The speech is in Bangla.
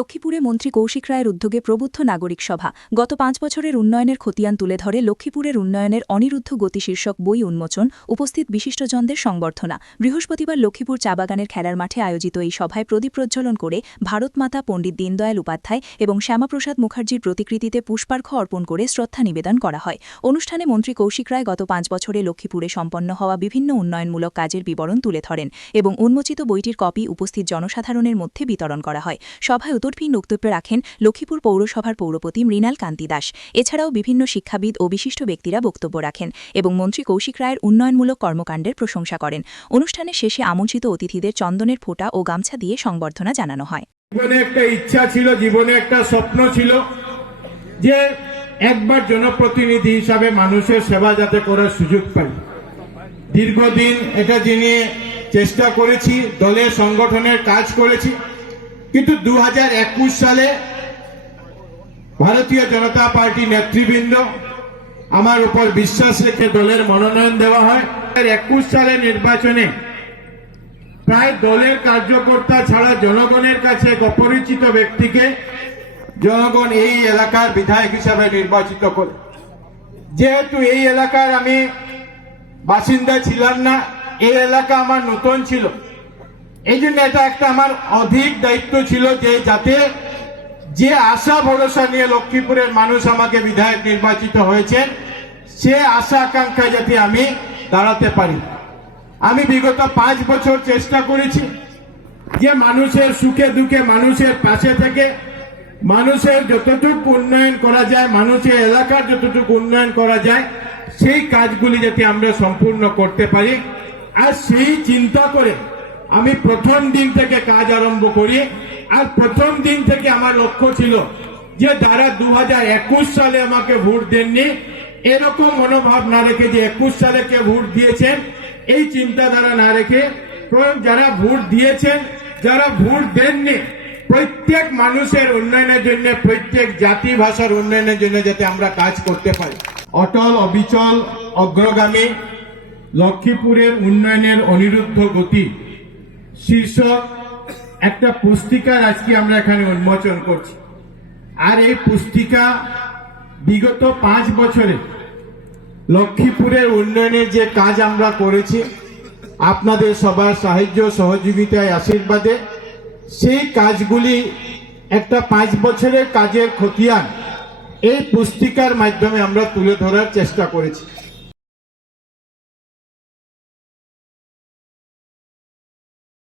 লক্ষ্মীপুরে মন্ত্রী কৌশিক রায়ের উদ্যোগে প্রবুদ্ধ নাগরিক সভা গত ৫ বছরের উন্নয়নের খতিয়ান তুলে ধরে লক্ষ্মীপুরের উন্নয়নের অনিরুদ্ধ গতি শীর্ষক বই উন্মোচন, উপস্থিত বিশিষ্টজনদের সংবর্ধনা। বৃহস্পতিবার লক্ষ্মীপুর চা-বাগানের খেলার মাঠে আয়োজিত এই সভায় প্রদীপ প্রজ্বলন করে ভারতমাতা পণ্ডিত দীনদয়াল উপাধ্যায় এবং শ্যামাপ্রসাদ মুখার্জির প্রতিকৃতিতে পুষ্পার্ঘ্য অর্পণ করে শ্রদ্ধা নিবেদন করা হয়। অনুষ্ঠানে মন্ত্রী কৌশিক রায় গত ৫ বছরে লক্ষ্মীপুরে সম্পন্ন হওয়া বিভিন্ন উন্নয়নমূলক কাজের বিবরণ তুলে ধরেন এবং উন্মোচিত বইটির কপি উপস্থিত জনসাধারণের মধ্যে বিতরণ করা হয়। সভায় উত্তরপূর্ণ বক্তব্য রাখেন লক্ষ্মীপুর পৌরসভার পৌরপতি মৃণাল কান্তি দাস। এছাড়াও বিভিন্ন শিক্ষাবিদ ও বিশিষ্ট ব্যক্তিরা বক্তব্য রাখেন এবং মন্ত্রী কৌশিক রায়ের উন্নয়নমূলক কর্মকাণ্ডের প্রশংসা করেন। অনুষ্ঠানের শেষে আমন্ত্রিত অতিথিদের চন্দনের ফোঁটা ও গামছা দিয়ে সংবর্ধনা জানানো হয়। জীবনে একটা ইচ্ছা ছিল, জীবনে একটা স্বপ্ন ছিল যে একবার জনপ্রতিনিধি হিসাবে মানুষের সেবা যাতে করার সুযোগ পাই। দীর্ঘদিন এটা জেনে চেষ্টা করেছি, দলের সংগঠনের কাজ করেছি, কিন্তু 2021 সালে ভারতীয় জনতা পার্টি নেতৃবৃন্দ আমার উপর বিশ্বাস রেখে দলের মনোনয়ন দেওয়া হয়। 2021 সালের নির্বাচনে প্রায় দলের কার্যকর্তা ছাড়া জনগণের কাছে এক অপরিচিত ব্যক্তিকে জনগণ এই এলাকার বিধায়ক হিসাবে নির্বাচিত করে। যেহেতু এই এলাকার আমি বাসিন্দা ছিলাম না, এই এলাকা আমার নতুন ছিল, এই জন্য এটা একটা আমার অধিক দায়িত্ব ছিল যে যাতে যে আশা ভরসা নিয়ে লক্ষ্মীপুরের মানুষ আমাকে বিধায়ক নির্বাচিত হয়েছে সে আশা আকাঙ্ক্ষায় যাতে আমি দাঁড়াতে পারি। আমি বিগত 5 বছর চেষ্টা করেছি যে মানুষের সুখে দুঃখে মানুষের পাশে থেকে মানুষের যতটুকু উন্নয়ন করা যায়, মানুষের এলাকার যতটুকু উন্নয়ন করা যায় সেই কাজগুলি যাতে আমরা সম্পূর্ণ করতে পারি। আর সেই চিন্তা করে আমি প্রথম দিন থেকে কাজ আরম্ভ করি। আর প্রথম দিন থেকে আমার লক্ষ্য ছিল যে যারা 2021 সালে আমাকে ভোট দেননি এরকম মনোভাব না রেখে যে 21 সালে কে ভোট দিয়েছেন এই চিন্তাধারা না রেখে যারা ভোট দিয়েছেন, যারা ভোট দেননি, প্রত্যেক মানুষের উন্নয়নের জন্য, প্রত্যেক জাতি ভাষার উন্নয়নের জন্য যাতে আমরা কাজ করতে পারি। অটল অবিচল অগ্রগামী লক্ষ্মীপুরের উন্নয়নের অনিরুদ্ধ গতি শীর্ষক একটা পুস্তিকার আজকে আমরা এখানে উন্মোচন করছি। আর এই পুস্তিকা বিগত 5 বছরে লক্ষ্মীপুরের উন্নয়নের যে কাজ আমরা করেছি আপনাদের সবার সাহায্য সহযোগিতায় আশীর্বাদে সেই কাজগুলি একটা 5 বছরের কাজের খতিয়ান এই পুস্তিকার মাধ্যমে আমরা তুলে ধরার চেষ্টা করেছি।